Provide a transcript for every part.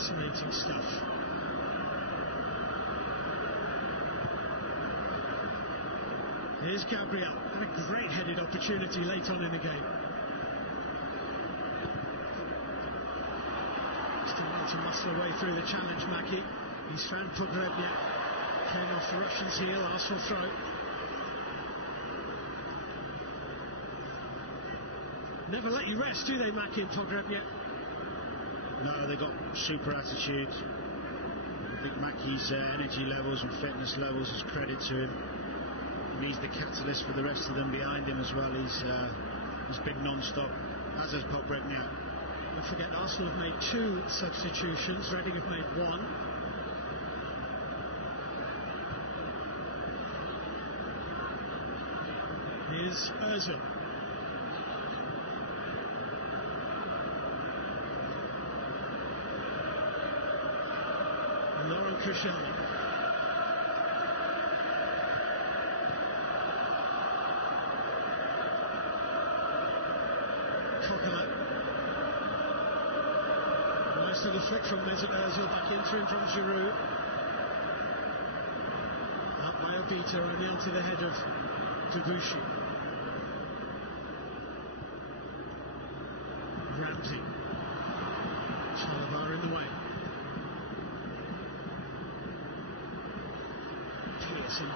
Fascinating stuff. Here's Gabriel, had a great headed opportunity late on in the game. Starting to muscle away through the challenge, Maki. He's found Pogrebniak, came off the Russian's heel, Arsenal throw. Never let you rest, do they, Maki and Pogrebniak? No, they got super attitude. I think Mackey's energy levels and fitness levels is credit to him. And he's the catalyst for the rest of them behind him as well. He's been non-stop, as has Pogrebniak. Don't forget, Arsenal have made 2 substitutions. Reading have made 1. Here's Ozil. Koscielny. Coquelin. Nice little flick from Mesut Ozil back into him from Giroud. Up by Obita, only onto the head of Debuchy. Ramsey. Chalabar in the way.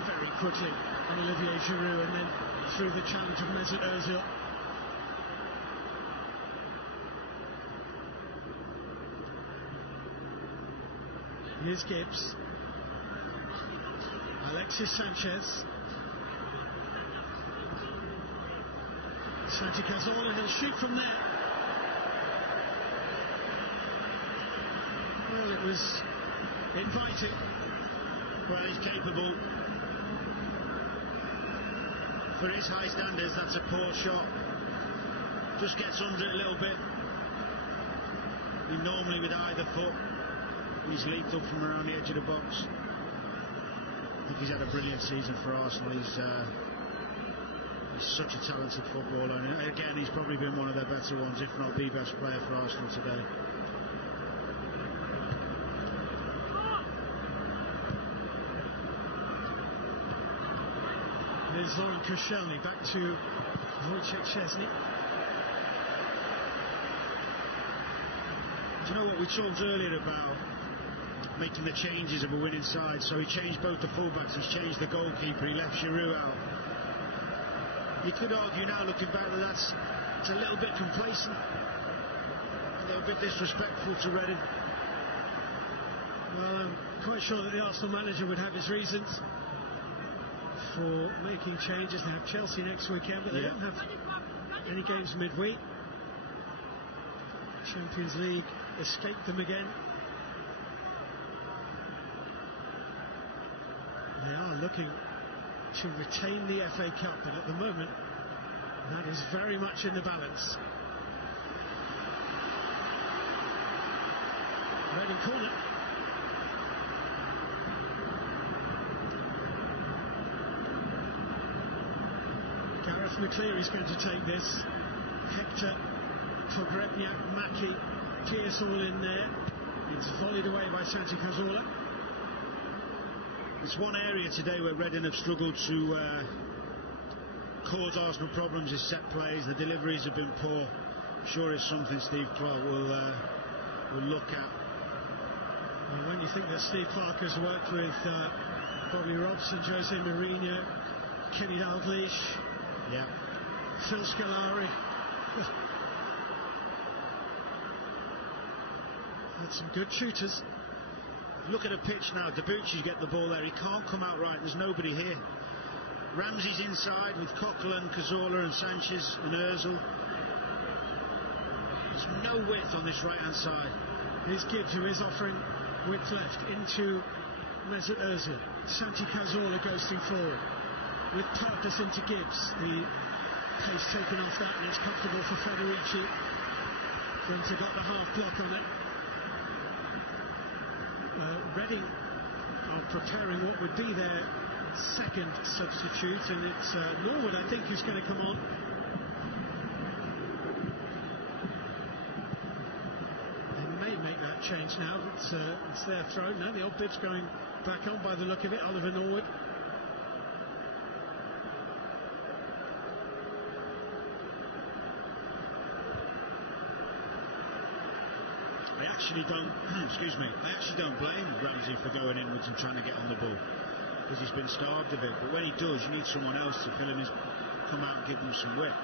Very quickly on Olivier Giroud, and then through the challenge of Mesut Ozil. Here's Gibbs. Alexis Sanchez. Santi Cazorla, he'll shoot from there. Well, it was inviting. Well, he's capable. For his high standards, that's a poor shot. Just gets under it a little bit. He normally with either foot. He's leaped up from around the edge of the box. I think he's had a brilliant season for Arsenal. He's such a talented footballer. And again, he's probably been one of their better ones, if not the best player for Arsenal today. Here's Zoran Koscielny back to Wojciech Szczesny. Do you know what we talked earlier about making the changes of a winning side? So he changed both the fullbacks, he's changed the goalkeeper, he left Giroud out. You could argue now, looking back, that that's a little bit complacent, a little bit disrespectful to Reading. Well, I'm quite sure that the Arsenal manager would have his reasons for making changes. They have Chelsea next weekend, but they don't have any games midweek. Champions League escaped them again. They are looking to retain the FA Cup, but at the moment that is very much in the balance. Reading corner. Gareth McCleary's going to take this. Hector, Pogrebniak, Maki, Pierce all in there. It's volleyed away by Santi Cazorla. It's one area today where Reading have struggled to cause Arsenal problems is set plays. The deliveries have been poor. I'm sure it's something Steve Clarke will look at. Well, when you think that Steve Clarke has worked with Bobby Robson, Jose Mourinho, Kenny Dalglish, Phil Scolari, had some good shooters. Look at a pitch now. Debuchy's get the ball there. He can't come out right. There's nobody here. Ramsey's inside with Coquelin, Cazorla and Sanchez and Ozil. There's no width on this right-hand side. Here's Gibbs, who is offering width left into Mesut Ozil. Santi Cazorla ghosting forward with purpose into Gibbs. The pace taken off that, and it's comfortable for Federici. Gunter got the half block on it. Reading are preparing what would be their second substitute, and it's Norwood, I think, who's going to come on. They may make that change now. It's their throw. Now the odd bib's going back on by the look of it. Oliver Norwood. I actually don't, excuse me, I actually don't blame Ramsey for going inwards and trying to get on the ball, because he's been starved of it. But when he does, you need someone else to fill in his, come out and give him some width.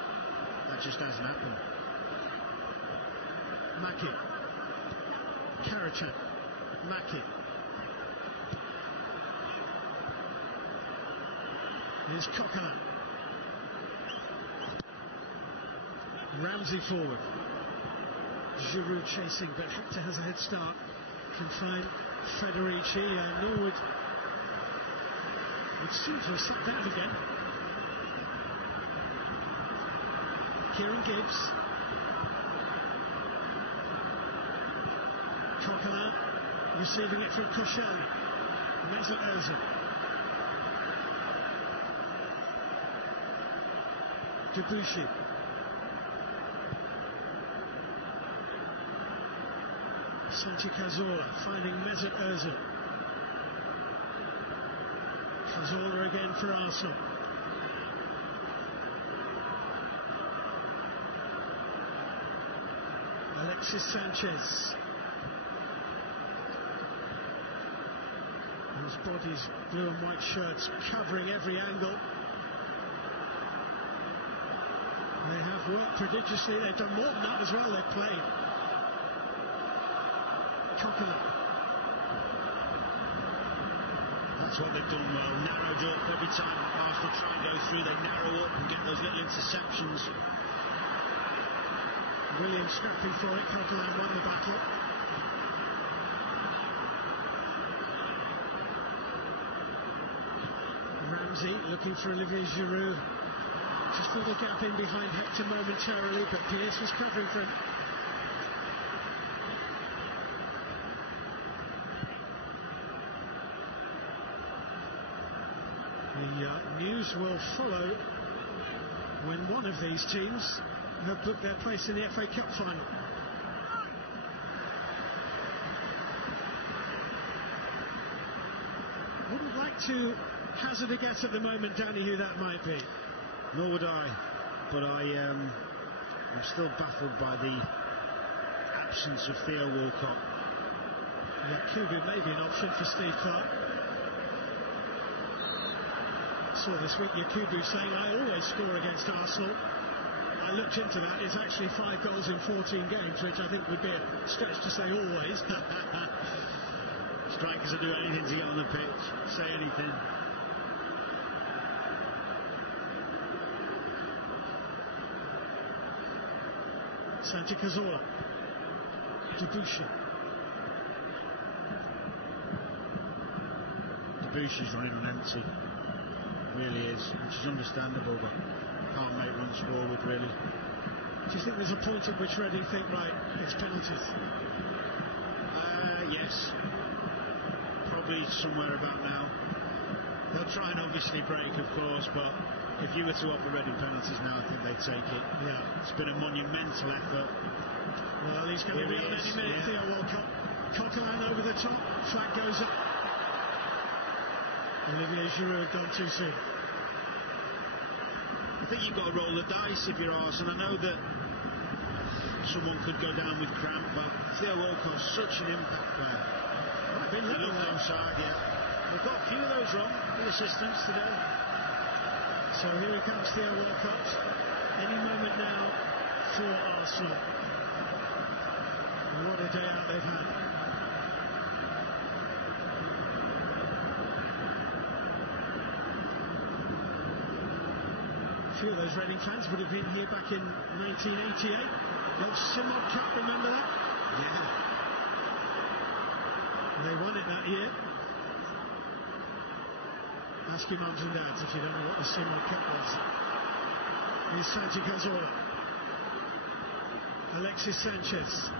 That just hasn't happened. Mackie. Karachan. Mackie. Here's Coquelin. Ramsey forward. Giroud chasing, but Hector has a head start. Can find Federici. Norwood would seem to have sat down again. Kieran Gibbs. Coquelin receiving it from Koscielny. Mesut Ozil. Debuchy. Santi Cazorla finding Mesut Ozil. Cazorla again for Arsenal. Alexis Sanchez. Those bodies, blue and white shirts, covering every angle. They have worked prodigiously. They've done more than that as well. They've played. Coquelin. That's what they've done well. Narrowed up every time Arsenal try and go through. They narrow up and get those little interceptions. Williams scrapping for it. Coquelin won the battle. Ramsey looking for Olivier Giroud. Just put a gap in behind Hector momentarily, but Pearce was covering for him. The news will follow when one of these teams have booked their place in the FA Cup final. Wouldn't like to hazard a guess at the moment, Danny, who that might be. Nor would I, but I'm still baffled by the absence of Theo Walcott. Kubu may be an option for Steve Clarke. Saw this week Yakubu saying, I always score against Arsenal. I looked into that. It's actually 5 goals in 14 games, which I think would be a stretch to say always. Strikers will do anything to get on the pitch, say anything. Santi Cazorla. Debuchy. Debuchy's running on empty. Really is, which is understandable, but can't make runs forward really. Do you think there's a point at which Reading think, right, it's penalties? Yes, probably somewhere about now. They'll try and obviously break, of course, but if you were to offer Reading penalties now, I think they'd take it. Yeah, it's been a monumental effort. Well, he's going to be on any minute. Theo Walcott. Coquelin over the top. Flag goes up. Olivier Giroud gone too soon. I think you've got to roll the dice if you're Arsenal. I know that someone could go down with cramp, but Theo Walcott's such an impact player. Might be little offside, yeah. They've got a few of those wrong, the assistants today. So here he comes, Theo Walcott. Any moment now for Arsenal. And what a day out they've had. A few of those Reading fans would have been here back in 1988. The old Simod Cup, remember that? Yeah. They won it that year. Ask your mums and dads if you don't know what the Simod Cup was. Here's Santi Cazorla. Alexis Sanchez.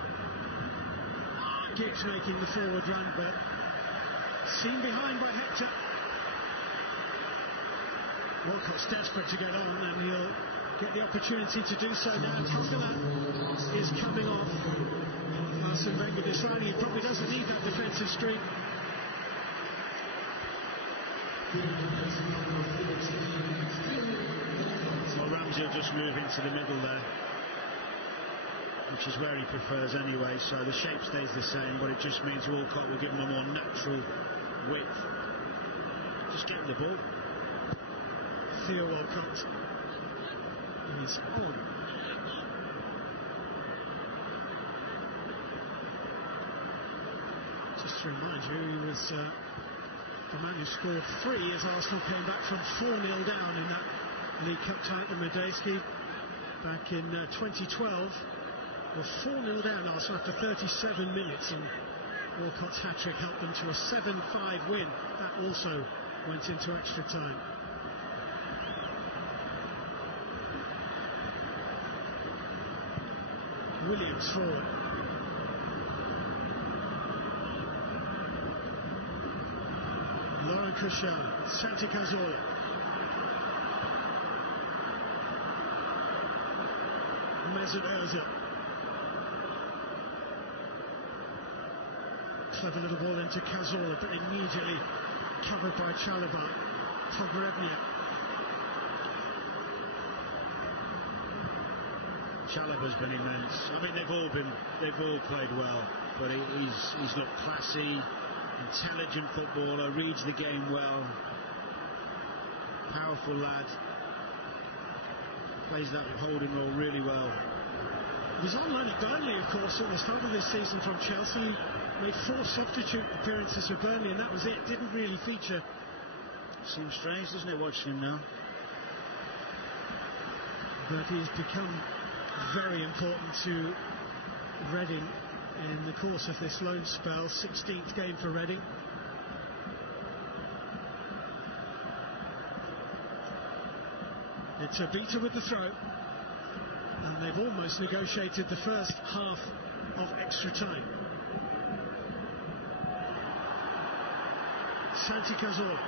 Gibbs making the forward run, but seen behind by Hector. Walcott's desperate to get on, and he'll get the opportunity to do so now. Coquelin is coming off. Arsene Wenger deciding he probably doesn't need that defensive streak. So Ramsey will just move into the middle there, which is where he prefers anyway, so the shape stays the same, but it just means Walcott will give him a more natural width. Just getting the ball. Theo Walcott is on. Just to remind you, he was the man who scored 3 as Arsenal came back from 4-0 down in that League Cup tie at the Medeski back in 2012. Well, 4-0 down Arsenal after 37 minutes, and Walcott's hat-trick helped them to a 7-5 win. That also went into extra time. Williams forward. Laurent Koscielny, Santi Cazorla. Mesut Ozil. Clever little ball into Cazorla, but immediately covered by Chalobah. Pogrebniak. Chalobah's been immense. I mean, they've all played well, but he's looked classy, intelligent footballer, reads the game well, powerful lad, plays that holding role really well. He was on loan at Burnley, of course, at the start of this season from Chelsea. Made 4 substitute appearances for Burnley, and that was it. Didn't really feature. Seems strange, doesn't it, watching him now? But he's become very important to Reading in the course of this loan spell. 16th game for Reading. It's a beater with the throw, and they've almost negotiated the first half of extra time. Santi Cazorla.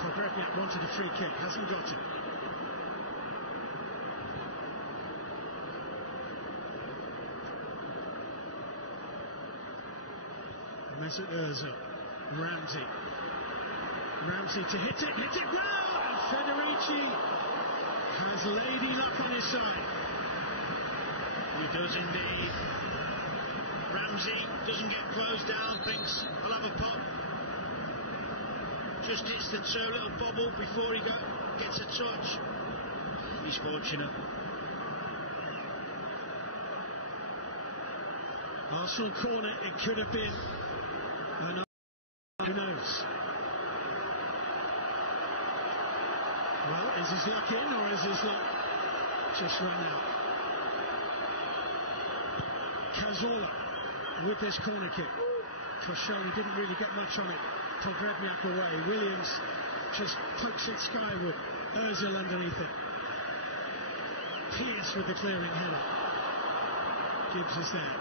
Pogrebniak wanted a free kick, hasn't got it. Mesut Ozil. Ramsey to hit it now, and Federici has Lady Luck on his side. He does indeed. Ramsey doesn't get closed down, thinks I'll have a pop. Just hits the little bobble before he gets a touch. He's fortunate. Arsenal corner, it could have been. And who knows? Well, is his luck in, or is his luck just run out? Cazorla with this corner kick. Koscielny didn't really get much on it. Pogrebniak away. Williams just pokes it skyward. Ozil underneath it. Pierce with the clearing header. Gibbs is there.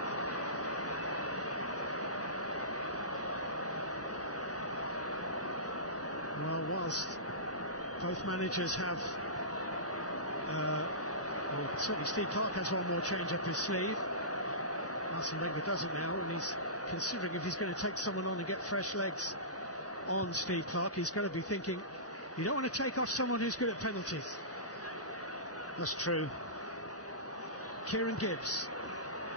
Well, whilst both managers have, certainly Steve Clarke has one more change up his sleeve. Arsene Wenger doesn't now, and he's considering if he's going to take someone on and get fresh legs on Steve Clarke. He's got to be thinking, you don't want to take off someone who's good at penalties. That's true. Kieran Gibbs.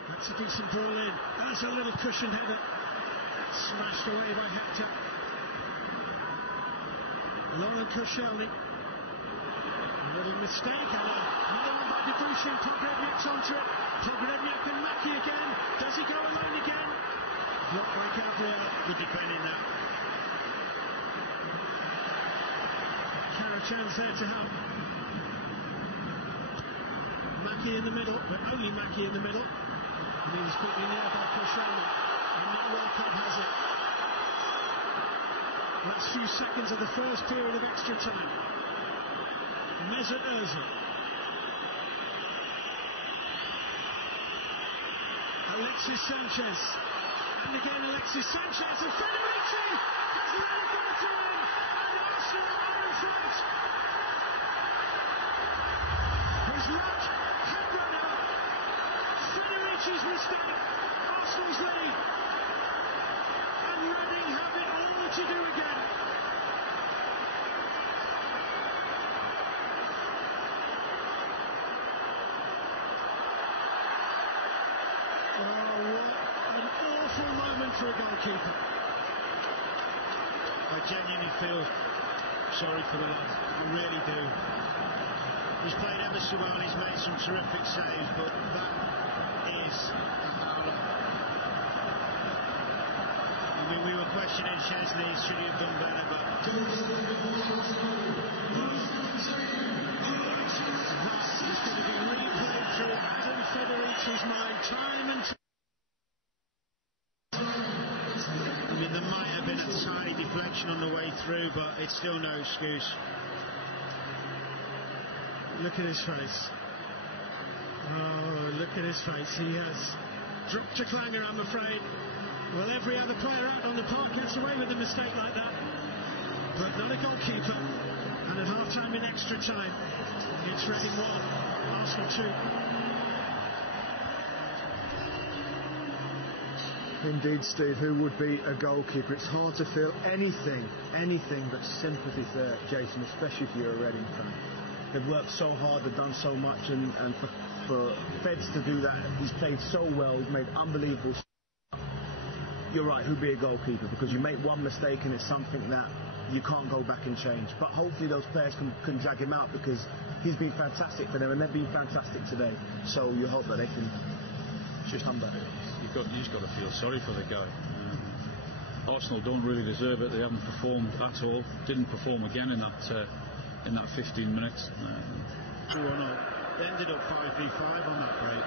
That's a decent ball in. That's a little cushioned header. Smashed away by Hector. Laurent Koscielny. A little mistake. Another one by Debussy. Pogrebniak's onto it. Pogrebniak and Mackie again. Does he go alone again? Blocked by Gabriel. Good defending that. Karachan's there to help. Mackie in the middle, but only Mackie in the middle. And he was put in there by Koscielny. And now Walcott has it. Last few seconds of the first period of extra time. Mesut Ozil. Alexis Sanchez. And again Alexis Sanchez, and Federici has nearly got it in, and Arsenal are in front. His luck had run out. Federici Woolwich's mistake. Arsenal's ready. And Reading have it all to do again. Oh, what an awful moment for a goalkeeper. I genuinely feel sorry for the lad. I really do. He's played ever so well, he's made some terrific saves, but that is a howler. I mean, we were questioning Chesney, should he have done better, but that is going to be replayed through Adam Federici's mind time and time. I mean, there might have been a tiny deflection on the way through, but it's still no excuse. Look at his face. Oh, look at his face. He has dropped a clanger, I'm afraid. Well, every other player out on the park gets away with a mistake like that. But not a goalkeeper. And at half-time in extra time, it's Reading 1, Arsenal 2. Indeed, Steve, who would be a goalkeeper? It's hard to feel anything but sympathy for Jason, especially if you're a Reading fan. They've worked so hard, they've done so much, and for Feds to do that, he's played so well, he's made unbelievable. You're right, who'd be a goalkeeper? Because you make one mistake and it's something that you can't go back and change. But hopefully those players can drag him out, because he's been fantastic for them and they've been fantastic today. So you hope that they can just done better. You just got to feel sorry for the guy. Arsenal don't really deserve it. They haven't performed at all. Didn't perform again in that 15 minutes. 2-1. They ended up 5v5 on that break.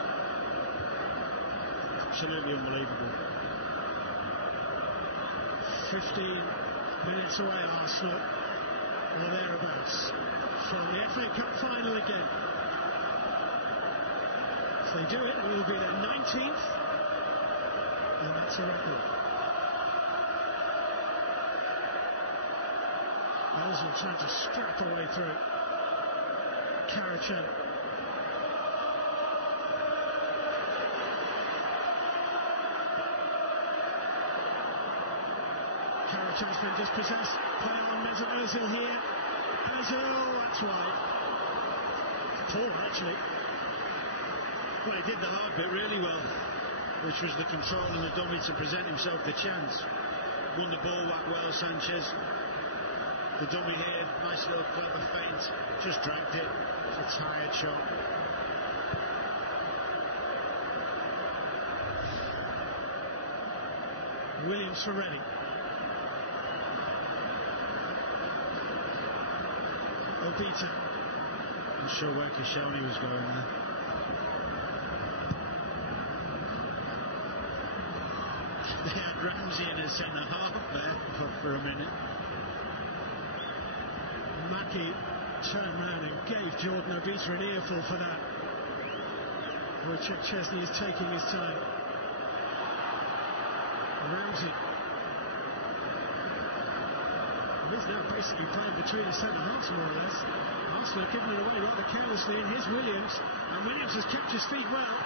Absolutely unbelievable. 15 minutes away, Arsenal, or thereabouts, from the FA Cup final again. If they do it, it will be their 19th, and that's a record. Ozil trying to strap a way through. Karachan. Karachan's been dispossessed. Play on Mesut Ozil here. Ozil, that's wide. Poor, actually. Well, he did the hard bit really well, which was the control and the dummy to present himself the chance. Won the ball back well, Sanchez. The dummy here, nice little clever feint, just dragged it. It's a tired shot. Williams for Reading. Obita. Not sure where Koscielny was going there. They had Ramsey in as centre half there for a minute. Mackie turned round and gave Jordan Obita an earful for that. Richard Chesney is taking his time. Ramsey. He's now basically playing between the centre halves, more or less. Arsenal have given it away rather carelessly, and here's Williams. And Williams has kept his feet well.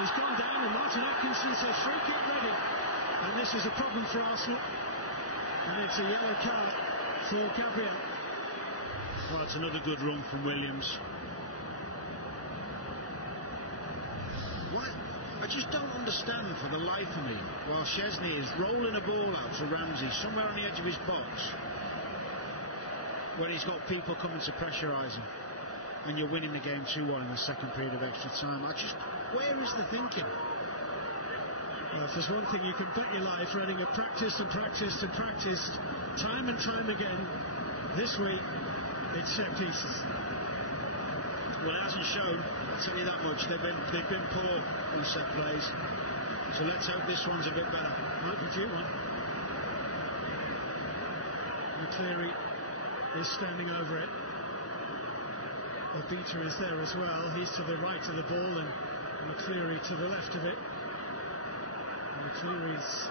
He's gone down, and Martin Atkinson says free kick ready. And this is a problem for Arsenal. And it's a yellow card for Gabriel. Well, it's another good run from Williams. Why? I just don't understand for the life of me, while Chesney is rolling a ball out to Ramsey somewhere on the edge of his box, when he's got people coming to pressurise him, and you're winning the game 2-1 in the second period of extra time. Where is the thinking? Well, if there's one thing you can bet your life, Reading have practised and practised and practised time and time again. This week, it's set pieces. Well, it hasn't shown, I'll tell you that much. They've been poor on set plays. So let's hope this one's a bit better. Might be due one. McCleary is standing over it. Obita is there as well. He's to the right of the ball, and McCleary to the left of it. McCleary's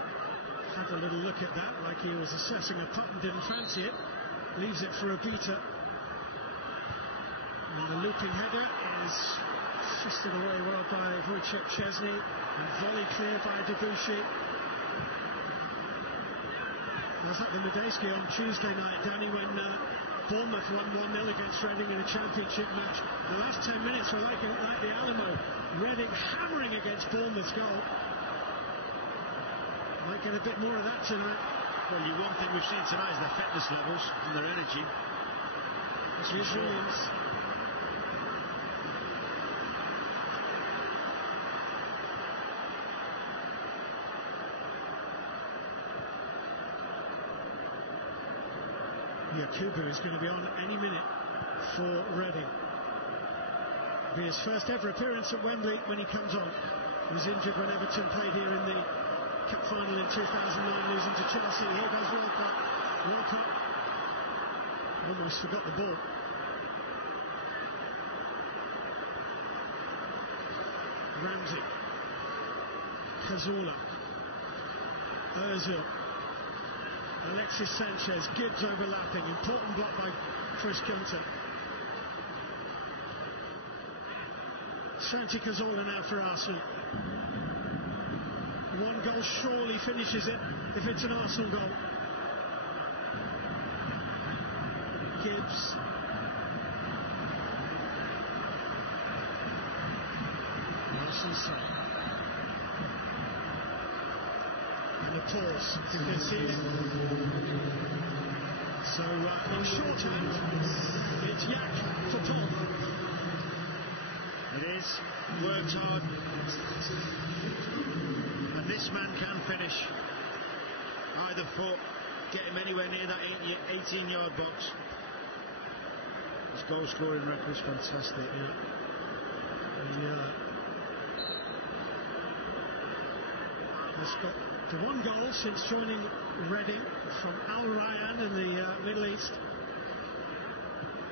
had a little look at that, like he was assessing a putt and didn't fancy it. Leaves it for Obita. And the looping header is Assisted away well by Wojciech Szczesny and volleyed clear by Debussy. I was at the Medeski on Tuesday night, Danny, when Bournemouth won 1-0 against Reading in a championship match. The last 10 minutes were like the Alamo. Reading hammering against Bournemouth's goal. Might get a bit more of that tonight. Well, one thing we've seen tonight is their fitness levels and their energy. Here's Williams. Kubu is going to be on any minute for Reading. It'll be his first ever appearance at Wembley when he comes on. He was injured when Everton played here in the Cup Final in 2009, losing to Chelsea. Here goes Walcott. Walcott almost forgot the ball. Ramsey. Cazorla. Ozil. Alexis Sanchez, Gibbs overlapping, important block by Chris Gunter. Santi Cazorla now for Arsenal. One goal surely finishes it if it's an Arsenal goal. Gibbs. Arsenal side. And a pause to concede it. So in shorthand, it's Yak for Paul. It is. Worked hard. And this man can finish. Either foot, get him anywhere near that 18-yard box. His goal scoring record's fantastic. He's got the one goal since joining Reading from Al Rayyan in the Middle East.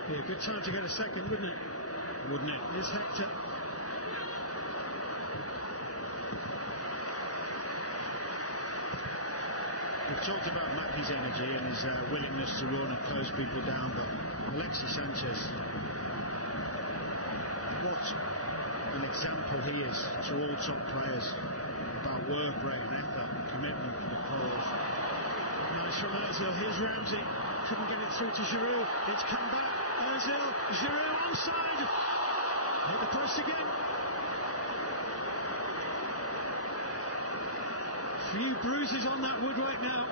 Be a good time to get a second, wouldn't it? Wouldn't it? Here's Hector. We've talked about Mackey's energy and his willingness to run and close people down, but Alexis Sanchez, what an example he is to all top players about work rate and effort and commitment for the cause. Nice from Ozil. Here's Ramsey. Couldn't get it through to Giroud. It's come back. Ozil. Giroud onside. Hit the post again. Few bruises on that wood right now.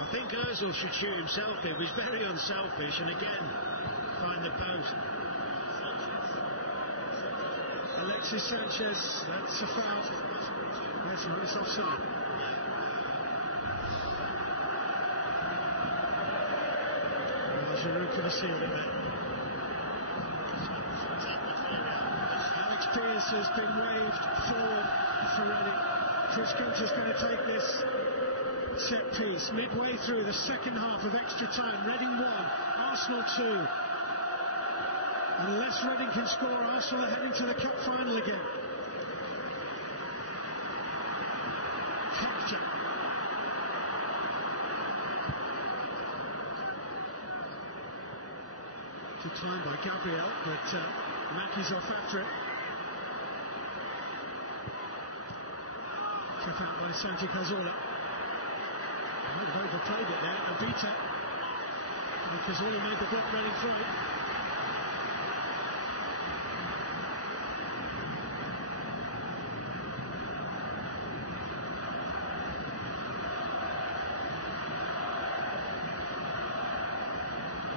I think Ozil should shoot himself here. He's very unselfish and again find the post. Alexis Sanchez, that's a foul. Yes, no, it's offside. Giroud could have sealed it there. Alex Pearce has been waved forward for Reading. Chris Gunter's going to take this set piece midway through the second half of extra time. Reading 1, Arsenal 2. Unless Reading can score, Arsenal are heading to the Cup Final again. Hector. Declined by Gabriel, but Mackey's off after it. Cut out by Santi Cazorla. They've overplayed it there. Abita. And Cazorla made the block running through it.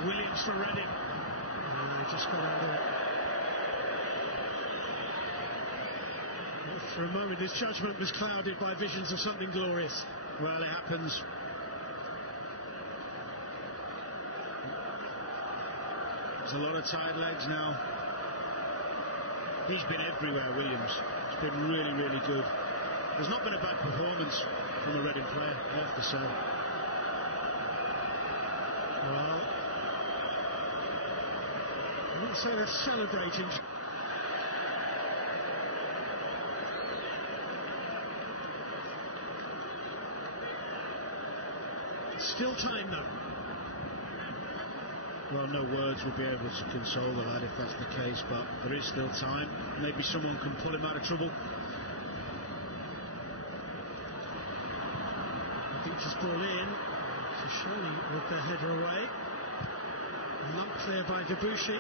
Williams for Reading. Just got out of it. For a moment his judgment was clouded by visions of something glorious. Well, it happens. There's a lot of tired legs now. He's been everywhere, Williams. It's been really, really good. There's not been a bad performance from a Reading player, I have to say. Well, I wouldn't say they're celebrating. Still time though. Well, no words will be able to console the lad if that's the case, but there is still time. Maybe someone can pull him out of trouble. Beats his ball in. Koscielny with the header away. Lumped there by Debuchy.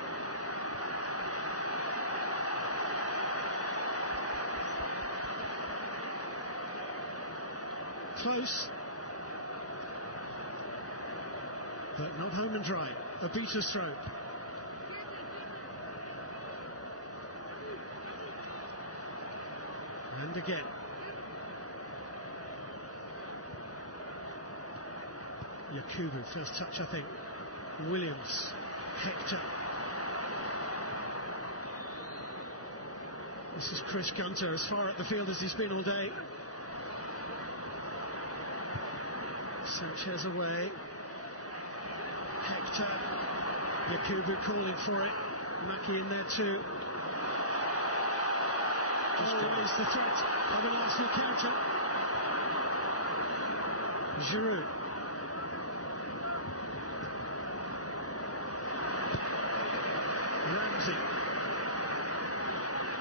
Close, but not home and dry. A beater's throw. And again. Yakubu, first touch I think. Williams, Hector. This is Chris Gunter, as far up the field as he's been all day. Sanchez away. Hector. Yakubu calling for it. Mackie in there too. Always the threat of an Arsenal counter. Giroud. Ramsey.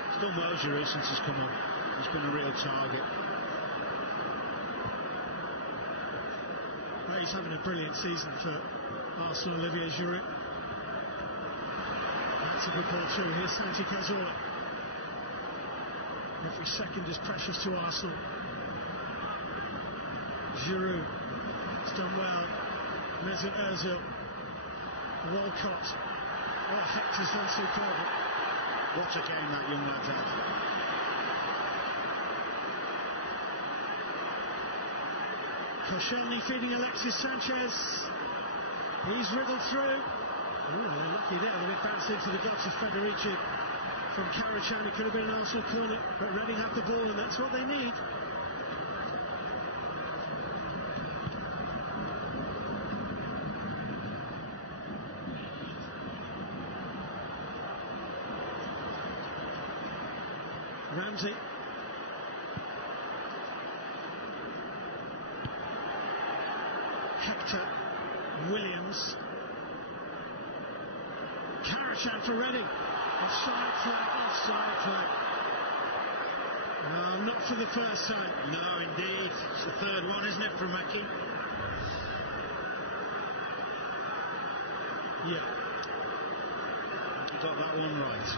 He's done well, Giroud, since he's come on. He's been a real target. Well, he's having a brilliant season for Arsenal, Olivier Giroud. That's a good ball too. Here's Santi Cazorla. Every second is precious to Arsenal. Giroud. It's done well. Mesut Ozil. Walcott. Oh, Hector's done superbly. What a game that young lad's had. Koscielny feeding Alexis Sanchez. He's wriggled through. Oh, they're lucky there. It bounced into the gloves of Federici from Karachan. It could have been an Arsenal corner, but Reading have the ball, and that's what they need. Ramsey. Hector. Williams. Karachan for Reading. Offside flag. No, not for the first time. No, indeed. It's the third one, isn't it, from Mackie? Yeah. He got that one right.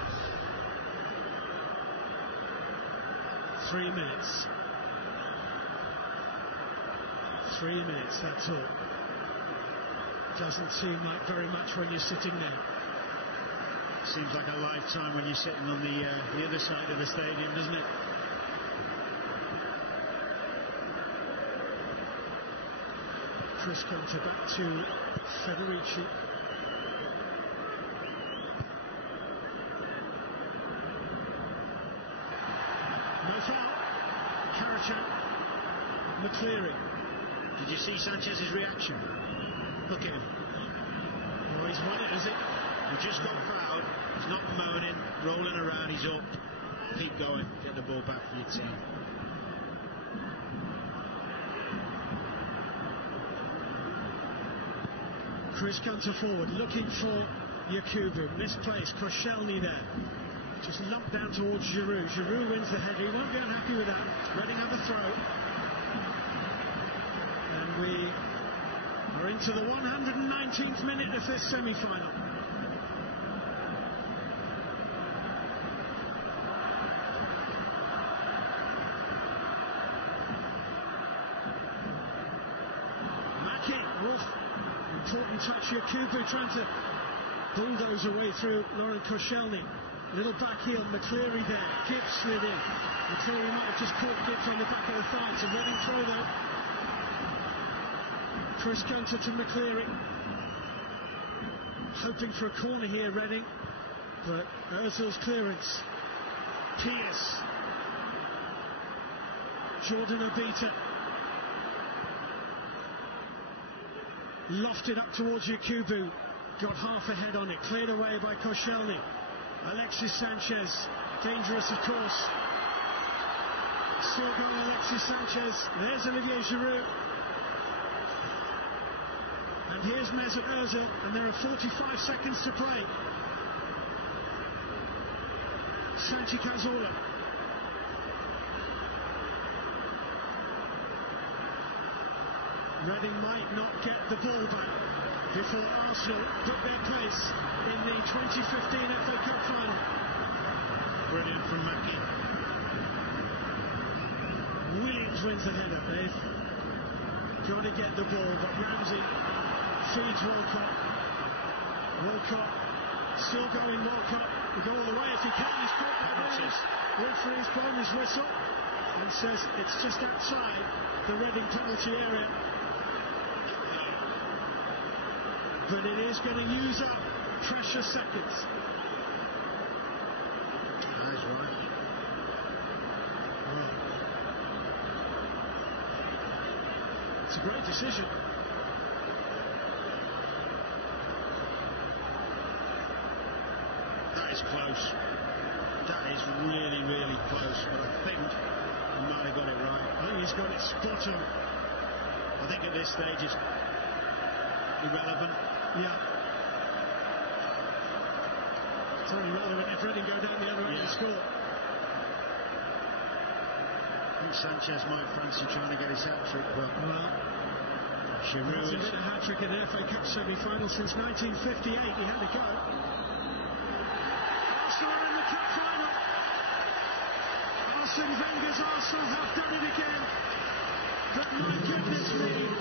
3 minutes. 3 minutes, that's all. Doesn't seem like very much when you're sitting there. Seems like a lifetime when you're sitting on the other side of the stadium, doesn't it? Chris Gunter back to Federici. No foul. Karachan. McCleary. Did you see Sanchez's reaction? Look at him. Oh, he's won it, has he? He just got fouled. He's not moaning, rolling around. He's up. Keep going. Get the ball back for your team. Chris Gunter forward, looking for Yakubu. Misplaced. Koscielny there. Just lumped down towards Giroud. Giroud wins the header. He won't be unhappy with that. Reading have a throw. And we are into the 119th minute of this semi-final. Important touch. Yakubu trying to bulldoze away through Laurent Koscielny. Little back heel. McCleary there. Gibbs slid in. McCleary might have just caught Gibbs on the back of the thigh. It's a Reading throw though. Chris Gunter to McCleary. Hoping for a corner here, Reading. But Ozil's clearance. Pierce. Jordan Obita. Lofted up towards Yakubu. Got half a head on it. Cleared away by Koscielny. Alexis Sanchez. Dangerous, of course. Still going Alexis Sanchez. There's Olivier Giroud. And here's Mesut Ozil, and there are 45 seconds to play. Santi Cazorla. Reading might not get the ball back before Arsenal put their pace in the 2015 FA Cup final. Brilliant from Mackie. Williams wins the header. They've got to get the ball, but Ramsey feeds Walcott. Walcott still going. Walcott will go all the way if he can. He's caught by Williams. Referee's blown his whistle and says it's just outside the Reading penalty area. But it is going to use up precious seconds. That's right. Well, it's a great decision. That is close. That is really, really close. But I think he might have got it right. I think he's got it spot on. I think at this stage it's irrelevant. Yeah. It's only relevant if Reading go down the other end and score. I think Sanchez might fancy trying to get his hat-trick, but Giroud hasn't been a hat-trick in an FA Cup semi-final since 1958. He had a go. Arsenal are in the cup final. Arsene Wenger's Arsenal have done it again. But my goodness me,